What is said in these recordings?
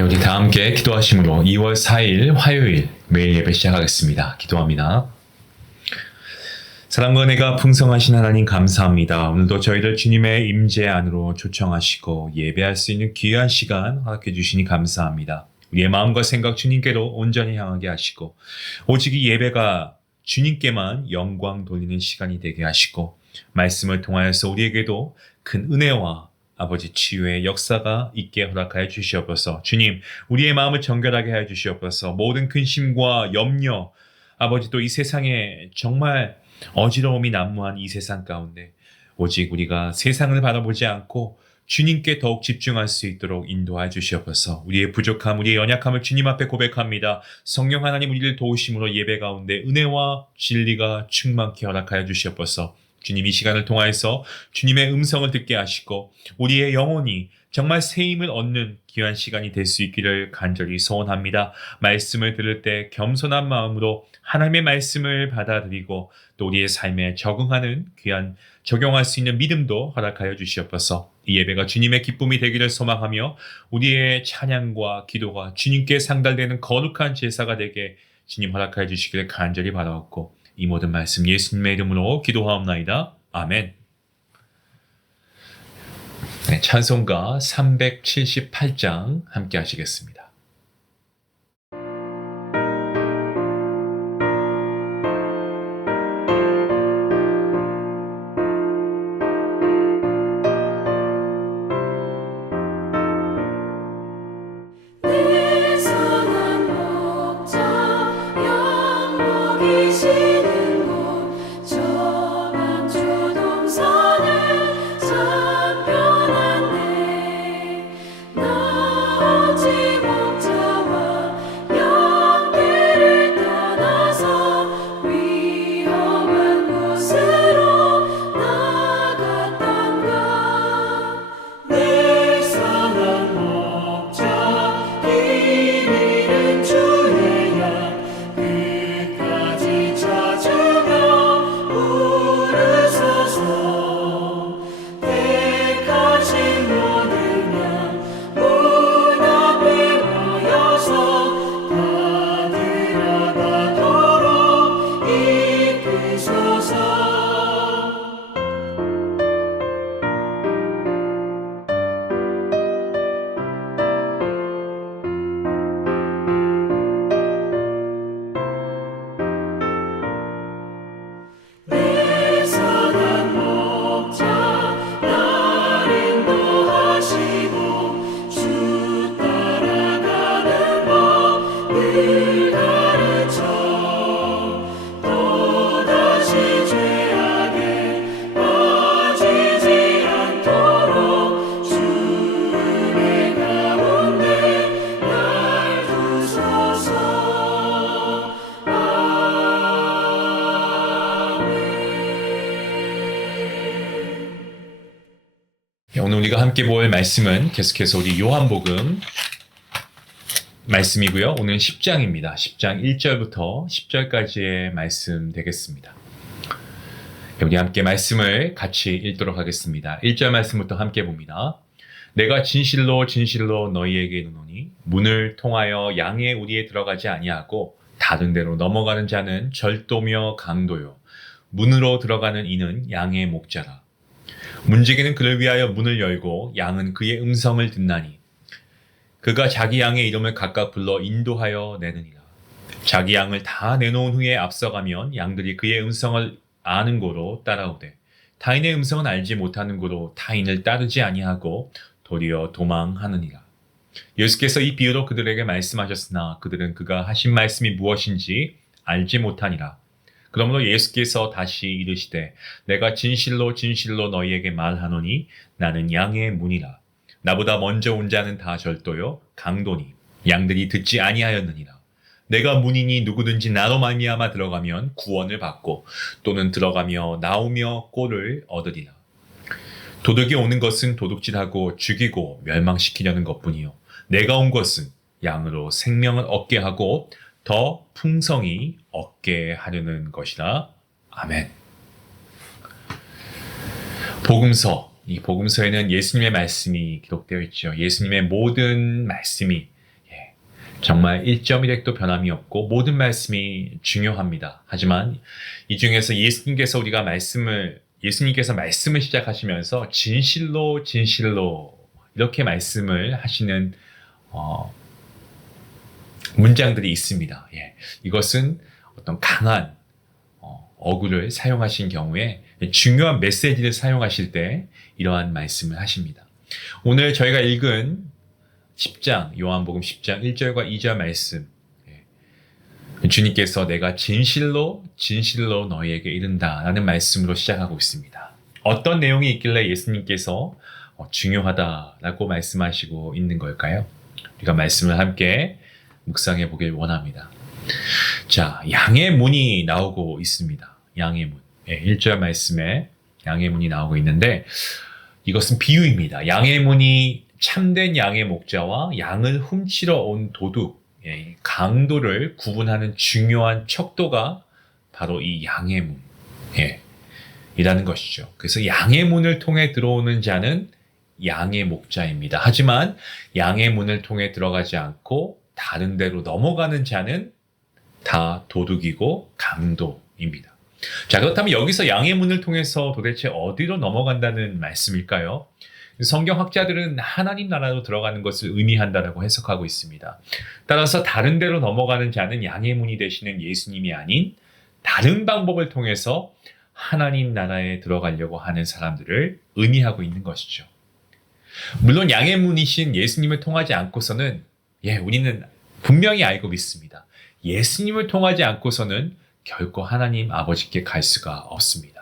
우리 다 함께 기도하심으로 2월 4일 화요일 매일 예배 시작하겠습니다. 기도합니다. 사랑과 은혜가 풍성하신 하나님 감사합니다. 오늘도 저희를 주님의 임재 안으로 초청하시고 예배할 수 있는 귀한 시간 허락해 주시니 감사합니다. 우리의 마음과 생각 주님께로 온전히 향하게 하시고 오직 이 예배가 주님께만 영광 돌리는 시간이 되게 하시고 말씀을 통하여서 우리에게도 큰 은혜와 아버지 치유의 역사가 있게 허락하여 주시옵소서. 주님, 우리의 마음을 정결하게 하여 주시옵소서. 모든 근심과 염려, 아버지 또 이 세상에 정말 어지러움이 난무한 이 세상 가운데 오직 우리가 세상을 바라보지 않고 주님께 더욱 집중할 수 있도록 인도하여 주시옵소서. 우리의 부족함, 우리의 연약함을 주님 앞에 고백합니다. 성령 하나님 우리를 도우심으로 예배 가운데 은혜와 진리가 충만케 허락하여 주시옵소서. 주님 이 시간을 통하여서 주님의 음성을 듣게 하시고 우리의 영혼이 정말 새 힘을 얻는 귀한 시간이 될 수 있기를 간절히 소원합니다. 말씀을 들을 때 겸손한 마음으로 하나님의 말씀을 받아들이고 또 우리의 삶에 적응하는 귀한 적용할 수 있는 믿음도 허락하여 주시옵소서. 이 예배가 주님의 기쁨이 되기를 소망하며 우리의 찬양과 기도가 주님께 상달되는 거룩한 제사가 되게 주님 허락하여 주시기를 간절히 바라옵고 이 모든 말씀 예수님의 이름으로 기도하옵나이다. 아멘. 네, 찬송가 378장 함께 하시겠습니다. 오늘 우리가 함께 볼 말씀은 계속해서 우리 요한복음 말씀이고요. 오늘 10장입니다. 10장 1절부터 10절까지의 말씀 되겠습니다. 우리 함께 말씀을 같이 읽도록 하겠습니다. 1절 말씀부터 함께 봅니다. 내가 진실로 진실로 너희에게 이르노니 문을 통하여 양의 우리에 들어가지 아니하고 다른 데로 넘어가는 자는 절도며 강도요 문으로 들어가는 이는 양의 목자라. 문지기는 그를 위하여 문을 열고 양은 그의 음성을 듣나니 그가 자기 양의 이름을 각각 불러 인도하여 내느니라. 자기 양을 다 내놓은 후에 앞서가면 양들이 그의 음성을 아는 고로 따라오되 타인의 음성은 알지 못하는 고로 타인을 따르지 아니하고 도리어 도망하느니라. 예수께서 이 비유로 그들에게 말씀하셨으나 그들은 그가 하신 말씀이 무엇인지 알지 못하니라. 그러므로 예수께서 다시 이르시되 내가 진실로 진실로 너희에게 말하노니 나는 양의 문이라. 나보다 먼저 온 자는 다 절도요 강도니 양들이 듣지 아니하였느니라. 내가 문이니 누구든지 나로 말미암아 들어가면 구원을 받고 또는 들어가며 나오며 꼴을 얻으리라. 도둑이 오는 것은 도둑질하고 죽이고 멸망시키려는 것뿐이요 내가 온 것은 양으로 생명을 얻게 하고 더 풍성히 얻게 하려는 것이라. 아멘. 복음서, 이 복음서에는 예수님의 말씀이 기록되어 있죠. 예수님의 모든 말씀이 정말 1.1핵도 변함이 없고 모든 말씀이 중요합니다. 하지만 이 중에서 예수님께서 말씀을 시작하시면서 진실로 진실로 이렇게 말씀을 하시는 문장들이 있습니다. 예. 이것은 어떤 강한 어구를 사용하신 경우에 중요한 메시지를 사용하실 때 이러한 말씀을 하십니다. 오늘 저희가 읽은 10장, 요한복음 10장 1절과 2절 말씀, 주님께서 내가 진실로 진실로 너희에게 이른다 라는 말씀으로 시작하고 있습니다. 어떤 내용이 있길래 예수님께서 중요하다라고 말씀하시고 있는 걸까요? 우리가 말씀을 함께 묵상해 보길 원합니다. 자, 양의 문이 나오고 있습니다. 양의 문. 1절 말씀에 양의 문이 나오고 있는데 이것은 비유입니다. 양의 문이 참된 양의 목자와 양을 훔치러 온 도둑, 강도를 구분하는 중요한 척도가 바로 이 양의 문, 이라는 것이죠. 그래서 양의 문을 통해 들어오는 자는 양의 목자입니다. 하지만 양의 문을 통해 들어가지 않고 다른 데로 넘어가는 자는 다 도둑이고 강도입니다. 자, 그렇다면 여기서 양의 문을 통해서 도대체 어디로 넘어간다는 말씀일까요? 성경학자들은 하나님 나라로 들어가는 것을 의미한다라고 해석하고 있습니다. 따라서 다른 데로 넘어가는 자는 양의 문이 되시는 예수님이 아닌 다른 방법을 통해서 하나님 나라에 들어가려고 하는 사람들을 의미하고 있는 것이죠. 물론 양의 문이신 예수님을 통하지 않고서는 우리는 분명히 알고 믿습니다. 예수님을 통하지 않고서는 결코 하나님 아버지께 갈 수가 없습니다.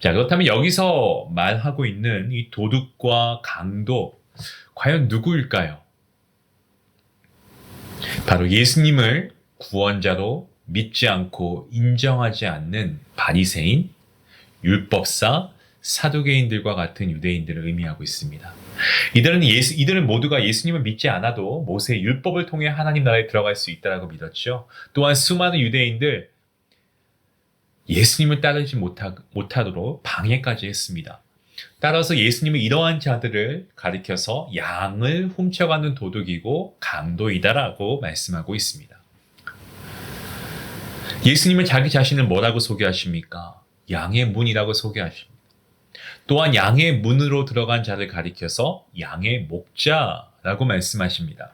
자, 그렇다면 여기서 말하고 있는 이 도둑과 강도, 과연 누구일까요? 바로 예수님을 구원자로 믿지 않고 인정하지 않는 바리새인, 율법사, 사두개인들과 같은 유대인들을 의미하고 있습니다. 이들은 모두가 예수님을 믿지 않아도 모세의 율법을 통해 하나님 나라에 들어갈 수 있다고 믿었죠. 또한 수많은 유대인들, 예수님을 따르지 못하도록 방해까지 했습니다. 따라서 예수님은 이러한 자들을 가리켜서 양을 훔쳐가는 도둑이고 강도이다라고 말씀하고 있습니다. 예수님은 자기 자신을 뭐라고 소개하십니까? 양의 문이라고 소개하십니다. 또한 양의 문으로 들어간 자를 가리켜서 양의 목자라고 말씀하십니다.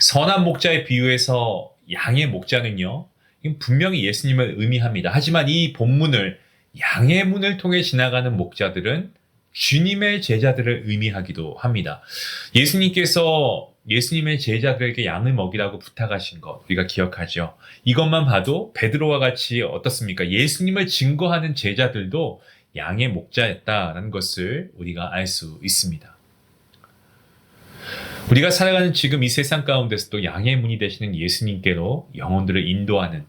선한 목자에 비유해서 양의 목자는요, 분명히 예수님을 의미합니다. 하지만 이 본문을 양의 문을 통해 지나가는 목자들은 주님의 제자들을 의미하기도 합니다. 예수님께서 예수님의 제자들에게 양을 먹이라고 부탁하신 것 우리가 기억하죠. 이것만 봐도 베드로와 같이 어떻습니까? 예수님을 증거하는 제자들도 양의 목자였다라는 것을 우리가 알 수 있습니다. 우리가 살아가는 지금 이 세상 가운데서도 양의 문이 되시는 예수님께로 영혼들을 인도하는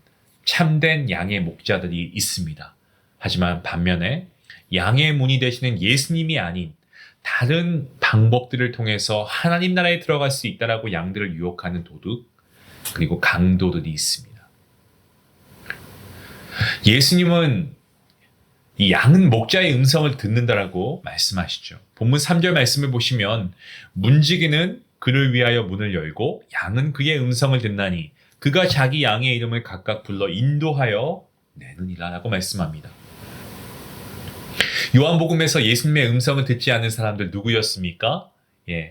참된 양의 목자들이 있습니다. 하지만 반면에 양의 문이 되시는 예수님이 아닌 다른 방법들을 통해서 하나님 나라에 들어갈 수 있다라고 양들을 유혹하는 도둑, 그리고 강도들이 있습니다. 예수님은 이 양은 목자의 음성을 듣는다라고 말씀하시죠. 본문 3절 말씀을 보시면 문지기는 그를 위하여 문을 열고 양은 그의 음성을 듣나니 그가 자기 양의 이름을 각각 불러 인도하여 내느니라 라고 말씀합니다. 요한복음에서 예수님의 음성을 듣지 않는 사람들 누구였습니까?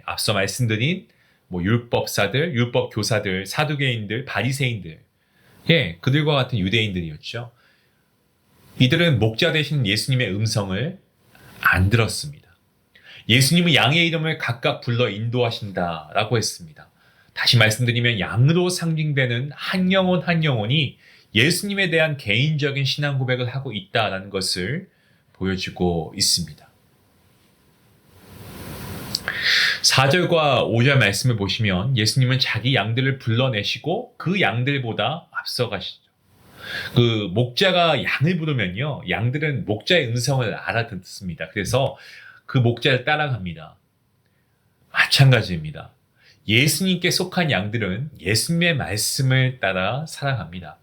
앞서 말씀드린 율법사들, 율법교사들, 사두개인들, 바리새인들, 그들과 같은 유대인들이었죠. 이들은 목자 되신 예수님의 음성을 안 들었습니다. 예수님은 양의 이름을 각각 불러 인도하신다라고 했습니다. 다시 말씀드리면 양으로 상징되는 한 영혼 한 영혼이 예수님에 대한 개인적인 신앙 고백을 하고 있다라는 것을 보여주고 있습니다. 4절과 5절 말씀을 보시면 예수님은 자기 양들을 불러내시고 그 양들보다 앞서가시죠. 그 목자가 양을 부르면요, 양들은 목자의 음성을 알아듣습니다. 그래서 그 목자를 따라갑니다. 마찬가지입니다. 예수님께 속한 양들은 예수님의 말씀을 따라 살아갑니다.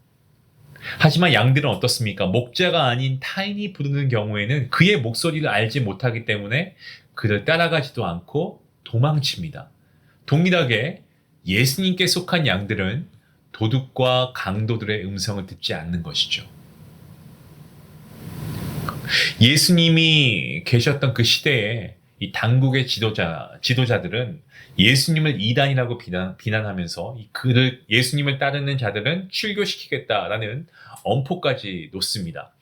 하지만 양들은 어떻습니까? 목자가 아닌 타인이 부르는 경우에는 그의 목소리를 알지 못하기 때문에 그를 따라가지도 않고 도망칩니다. 동일하게 예수님께 속한 양들은 도둑과 강도들의 음성을 듣지 않는 것이죠. 예수님이 계셨던 그 시대에 이 당국의 지도자들은 예수님을 이단이라고 비난하면서 예수님을 따르는 자들은 출교시키겠다라는 엄포까지 놓습니다.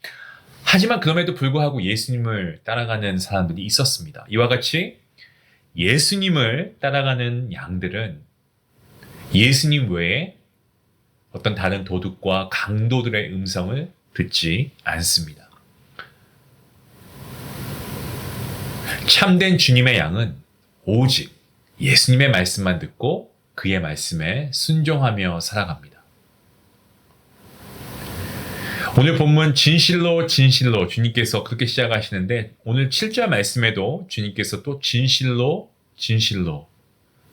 하지만 그럼에도 불구하고 예수님을 따라가는 사람들이 있었습니다. 이와 같이 예수님을 따라가는 양들은 예수님 외에 어떤 다른 도둑과 강도들의 음성을 듣지 않습니다. 참된 주님의 양은 오직 예수님의 말씀만 듣고 그의 말씀에 순종하며 살아갑니다. 오늘 본문 진실로 진실로 주님께서 그렇게 시작하시는데 오늘 7절 말씀에도 주님께서 또 진실로 진실로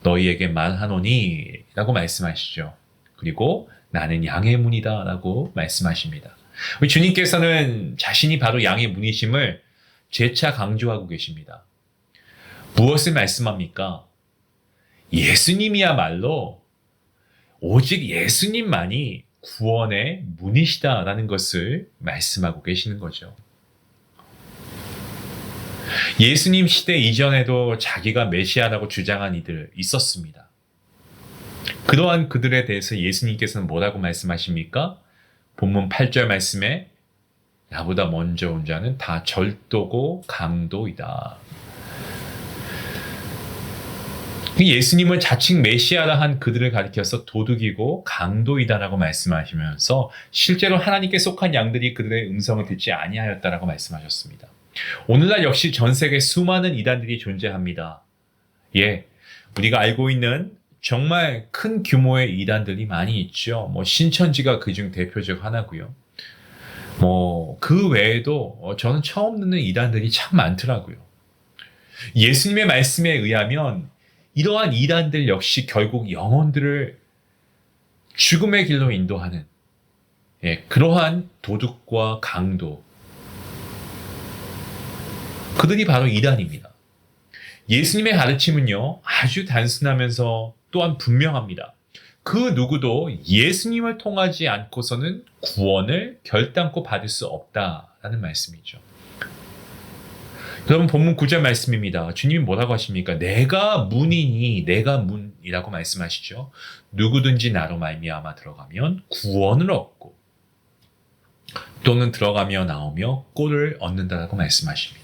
너희에게 말하노니 라고 말씀하시죠. 그리고 나는 양의 문이다 라고 말씀하십니다. 우리 주님께서는 자신이 바로 양의 문이심을 재차 강조하고 계십니다. 무엇을 말씀합니까? 예수님이야말로 오직 예수님만이 구원의 문이시다라는 것을 말씀하고 계시는 거죠. 예수님 시대 이전에도 자기가 메시아라고 주장한 이들 있었습니다. 그러한 그들에 대해서 예수님께서는 뭐라고 말씀하십니까? 본문 8절 말씀에 나보다 먼저 온 자는 다 절도고 강도이다. 예수님은 자칭 메시아라 한 그들을 가리켜서 도둑이고 강도이다라고 말씀하시면서 실제로 하나님께 속한 양들이 그들의 음성을 듣지 아니하였다라고 말씀하셨습니다. 오늘날 역시 전 세계 수많은 이단들이 존재합니다. 우리가 알고 있는 정말 큰 규모의 이단들이 많이 있죠. 신천지가 그중 대표적 하나고요. 그 외에도 저는 처음 듣는 이단들이 참 많더라고요. 예수님의 말씀에 의하면 이러한 이단들 역시 결국 영혼들을 죽음의 길로 인도하는 그러한 도둑과 강도, 그들이 바로 이단입니다. 예수님의 가르침은요, 아주 단순하면서 또한 분명합니다. 그 누구도 예수님을 통하지 않고서는 구원을 결단코 받을 수 없다라는 말씀이죠. 여러분 본문 9절 말씀입니다. 주님이 뭐라고 하십니까? 내가 문이니 내가 문이라고 말씀하시죠. 누구든지 나로 말미암아 들어가면 구원을 얻고 또는 들어가며 나오며 꼴을 얻는다라고 말씀하십니다.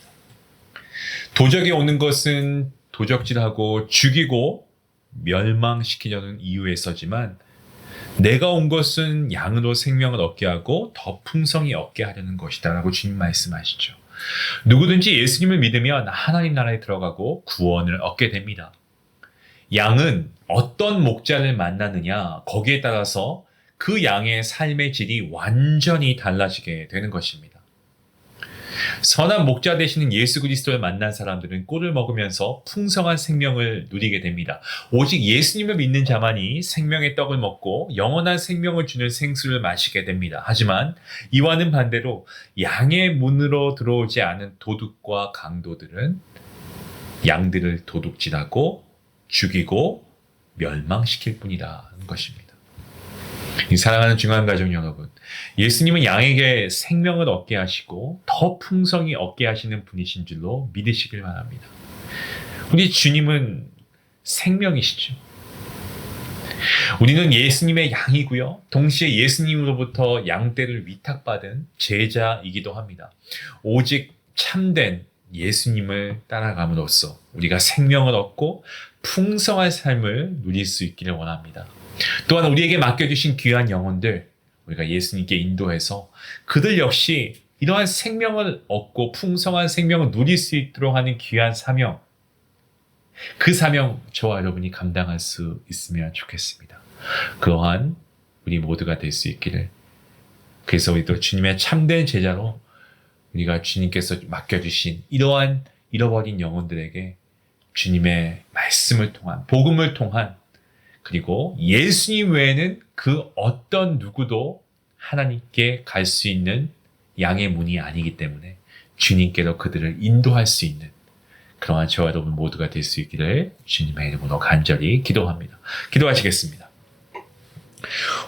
도적이 오는 것은 도적질하고 죽이고 멸망시키려는 이유에서지만 내가 온 것은 양으로 생명을 얻게 하고 더 풍성히 얻게 하려는 것이다 라고 주님 말씀하시죠. 누구든지 예수님을 믿으면 하나님 나라에 들어가고 구원을 얻게 됩니다. 양은 어떤 목자를 만나느냐 거기에 따라서 그 양의 삶의 질이 완전히 달라지게 되는 것입니다. 선한 목자 되시는 예수 그리스도를 만난 사람들은 꼴을 먹으면서 풍성한 생명을 누리게 됩니다. 오직 예수님을 믿는 자만이 생명의 떡을 먹고 영원한 생명을 주는 생수를 마시게 됩니다. 하지만 이와는 반대로 양의 문으로 들어오지 않은 도둑과 강도들은 양들을 도둑질하고 죽이고 멸망시킬 뿐이라는 것입니다. 사랑하는 중요한 가족 여러분, 예수님은 양에게 생명을 얻게 하시고 더 풍성히 얻게 하시는 분이신 줄로 믿으시길 바랍니다. 우리 주님은 생명이시죠. 우리는 예수님의 양이고요. 동시에 예수님으로부터 양떼를 위탁받은 제자이기도 합니다. 오직 참된 예수님을 따라감으로써 우리가 생명을 얻고 풍성한 삶을 누릴 수 있기를 원합니다. 또한 우리에게 맡겨주신 귀한 영혼들, 우리가 예수님께 인도해서 그들 역시 이러한 생명을 얻고 풍성한 생명을 누릴 수 있도록 하는 귀한 사명, 그 사명 저와 여러분이 감당할 수 있으면 좋겠습니다. 그러한 우리 모두가 될 수 있기를. 그래서 우리도 주님의 참된 제자로 우리가 주님께서 맡겨주신 이러한 잃어버린 영혼들에게 주님의 말씀을 통한, 복음을 통한, 그리고 예수님 외에는 그 어떤 누구도 하나님께 갈 수 있는 양의 문이 아니기 때문에 주님께로 그들을 인도할 수 있는 그러한 저와 여러분 모두가 될 수 있기를 주님의 이름으로 간절히 기도합니다. 기도하시겠습니다.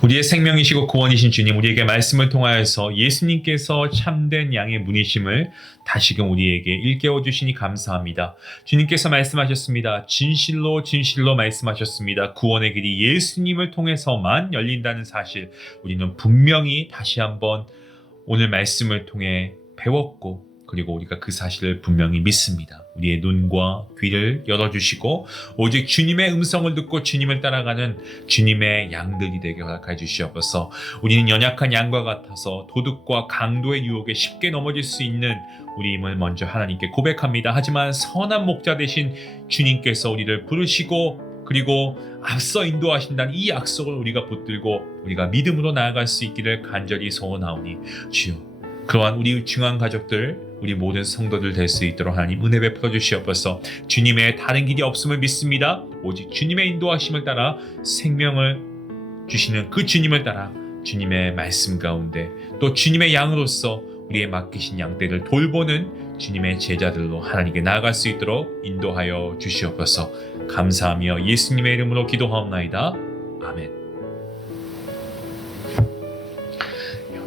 우리의 생명이시고 구원이신 주님, 우리에게 말씀을 통하여서 예수님께서 참된 양의 문이심을 다시금 우리에게 일깨워 주시니 감사합니다. 주님께서 말씀하셨습니다. 진실로 진실로 말씀하셨습니다. 구원의 길이 예수님을 통해서만 열린다는 사실, 우리는 분명히 다시 한번 오늘 말씀을 통해 배웠고, 그리고 우리가 그 사실을 분명히 믿습니다. 우리의 눈과 귀를 열어주시고 오직 주님의 음성을 듣고 주님을 따라가는 주님의 양들이 되게 허락해 주시옵소서. 우리는 연약한 양과 같아서 도둑과 강도의 유혹에 쉽게 넘어질 수 있는 우리임을 먼저 하나님께 고백합니다. 하지만 선한 목자 되신 주님께서 우리를 부르시고 그리고 앞서 인도하신다는 이 약속을 우리가 붙들고 우리가 믿음으로 나아갈 수 있기를 간절히 소원하오니 주여, 그러한 우리 중한 가족들, 우리 모든 성도들 될 수 있도록 하나님 은혜 베풀어 주시옵소서. 주님의 다른 길이 없음을 믿습니다. 오직 주님의 인도하심을 따라 생명을 주시는 그 주님을 따라 주님의 말씀 가운데 또 주님의 양으로서 우리의 맡기신 양떼를 돌보는 주님의 제자들로 하나님께 나아갈 수 있도록 인도하여 주시옵소서. 감사하며 예수님의 이름으로 기도하옵나이다. 아멘.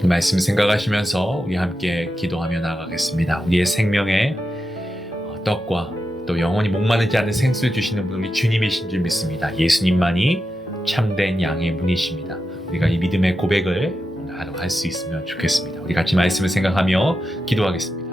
말씀 생각하시면서 우리 함께 기도하며 나아가겠습니다. 우리의 생명에 떡과 또 영원히 목마르지 않는 생수를 주시는 분 우리 주님이신 줄 믿습니다. 예수님만이 참된 양의 분이십니다. 우리가 이 믿음의 고백을 오늘 하루 할 수 있으면 좋겠습니다. 우리 같이 말씀을 생각하며 기도하겠습니다.